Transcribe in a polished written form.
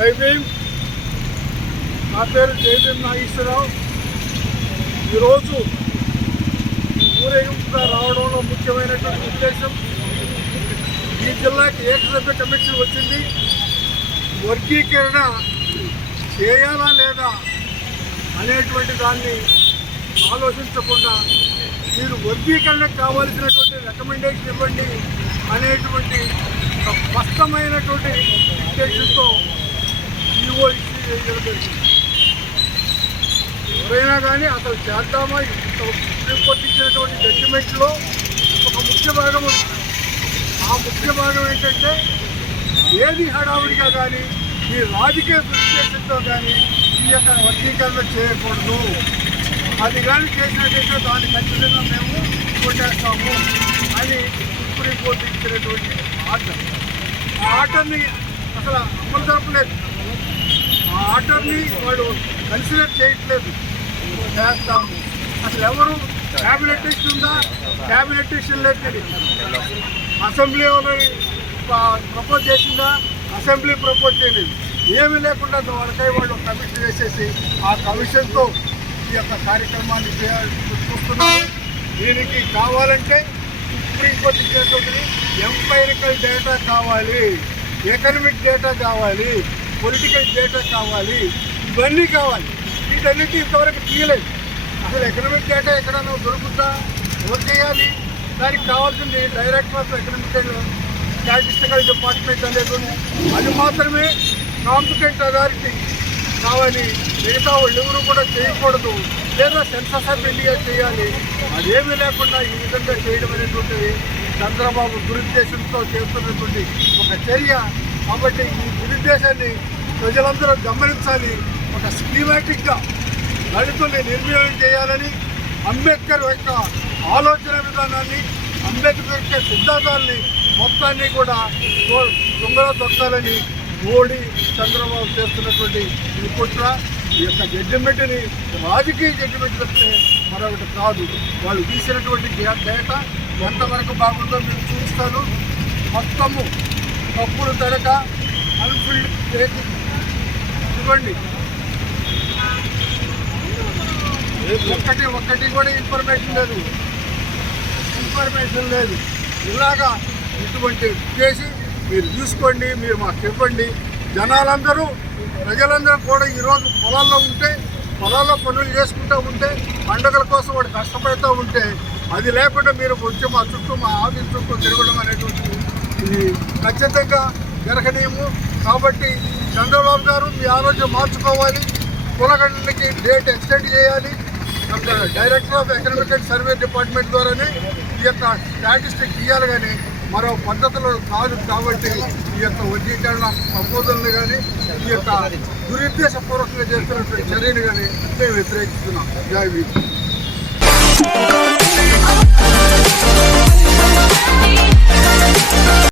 జై భీమ్. నా పేరు జై భీమ్ నాగేశ్వరరావు. ఈరోజు ఊరేగింపుగా రావడంలో ముఖ్యమైనటువంటి ఉద్దేశం, ఈ జిల్లాకి ఏకసభ్య కమిషన్ వచ్చింది. వర్గీకరణ చేయాలా లేదా అనేటువంటి దాన్ని ఆలోచించకుండా మీరు వర్గీకరణకు కావాల్సినటువంటి రికమెండేషన్ ఇవ్వండి అనేటువంటి ఒక స్పష్టమైనటువంటి ఉద్దేశంతో ఈఓ ఇష్యూ చేయడం జరిగింది. ఎవరైనా కానీ అసలు చేద్దామా, సుప్రీంకోర్టు ఇచ్చినటువంటి జడ్జిమెంట్లో ఒక ముఖ్య భాగం ఉంది. ఆ ముఖ్య భాగం ఏంటంటే, ఏది హడావుడిగా కానీ ఈ రాజకీయ దురుద్దేశంతో కానీ ఈ యొక్క వర్గీకరణ చేయకూడదు. అది కానీ చేసినట్టయితే దాన్ని ఖచ్చితంగా మేము కొట్టేస్తాము అని సుప్రీంకోర్టు ఇచ్చినటువంటి ఆర్డర్. ఆ ఆర్డర్ని అసలు అమలు జరపలేదు. ఆ ఆర్డర్ని వాడు కన్సిడర్ చేయట్లేదు. చేస్తాము అసలు ఎవరు క్యాబినెట్ ఇష్యూ ఉందా, క్యాబినెట్ ఇష్యూ లేదు. అసెంబ్లీ ప్రపోజ్ చేసిందా, అసెంబ్లీ ప్రపోజ్ చేయలేదు. ఏమీ లేకుండా వాళ్ళకై వాళ్ళు కమిషన్ వేసేసి ఆ కమిషన్తో ఈ యొక్క కార్యక్రమాన్ని చూస్తున్నారు. దీనికి కావాలంటే సుప్రీంకోర్టు ఇచ్చేటువంటి ఎంపైరికల్ డేటా కావాలి, ఎకనమిక్ డేటా కావాలి, పొలిటికల్ డేటా కావాలి, ఇవన్నీ కావాలి. వీటన్నిటి ఇంతవరకు తీయలేదు. అసలు ఎకనమిక్ డేటా ఎక్కడన్నా దొరుకుతా, ఎవరు చేయాలి? దానికి కావాల్సింది director of economic and statistical department అనేది ఉంది. అది మాత్రమే కాంపిటెంట్ అథారిటీ కావాలి. మిగతా వాళ్ళు ఎవరు కూడా చేయకూడదు. లేదా సెన్సస్ ఆఫ్ ఇండియా చేయాలి. అదేమీ లేకుండా ఈ విధంగా చేయడం అనేటువంటిది చంద్రబాబు దురుద్దేశంతో చేస్తున్నటువంటి ఒక చర్య. కాబట్టి ఈ దురుద్దేశాన్ని ప్రజలందరూ గమనించాలి. ఒక స్కీమాటిక్గా దళితుల్ని నిర్వీర్యం చేయాలని, అంబేద్కర్ యొక్క ఆలోచన విధానాన్ని, అంబేద్కర్ యొక్క సిద్ధాంతాలని మొత్తాన్ని కూడా దొంగలో దొక్కాలని మోడీ చంద్రబాబు చేస్తున్నటువంటి ఈ కుట్ర. ఈ యొక్క జడ్జిమెంట్ని రాజకీయ జడ్జిమెంట్ చెప్తే మరొకటి కాదు. వాళ్ళు తీసినటువంటి డేటా ఎంతవరకు బాగుందో నేను చూపిస్తాను. మొత్తము తప్పుడు తడక, అన్ఫిల్డ్ ఇవ్వండి. ఒక్కటి కూడా ఇన్ఫర్మేషన్ లేదు. ఇలాగా ఇటువంటి చేసి మీరు చూసుకోండి, మీరు మాకు ఇవ్వండి. జనాలందరూ, ప్రజలందరూ కూడా ఈరోజు పొలాల్లో ఉంటే, పొలాల్లో పనులు చేసుకుంటూ ఉంటే, పండుగల కోసం వాడు కష్టపడుతూ ఉంటే, అది లేకుండా మీరు వచ్చి మా చుట్టూ, మా ఆఫీస్ చుట్టూ తిరగడం అనేటువంటిది ఇది ఖచ్చితంగా జరగనీయము. కాబట్టి చంద్రబాబు గారు మీ ఆలోచన మార్చుకోవాలి. కులగంటలకి డేట్ ఎక్స్టెండ్ చేయాలి. Director of economic and survey department ద్వారానే ఈ యొక్క స్టాటిస్టిక్ ఇవ్వాలి, కానీ మరో పద్ధతులు కాదు. కాబట్టి ఈ యొక్క వర్గీకరణ ప్రపోజల్ని కానీ, ఈ యొక్క దురుద్దేశపూర్వకంగా చేస్తున్నటువంటి చర్యను కానీ మేము వ్యతిరేకిస్తున్నాం. జై భీమ్.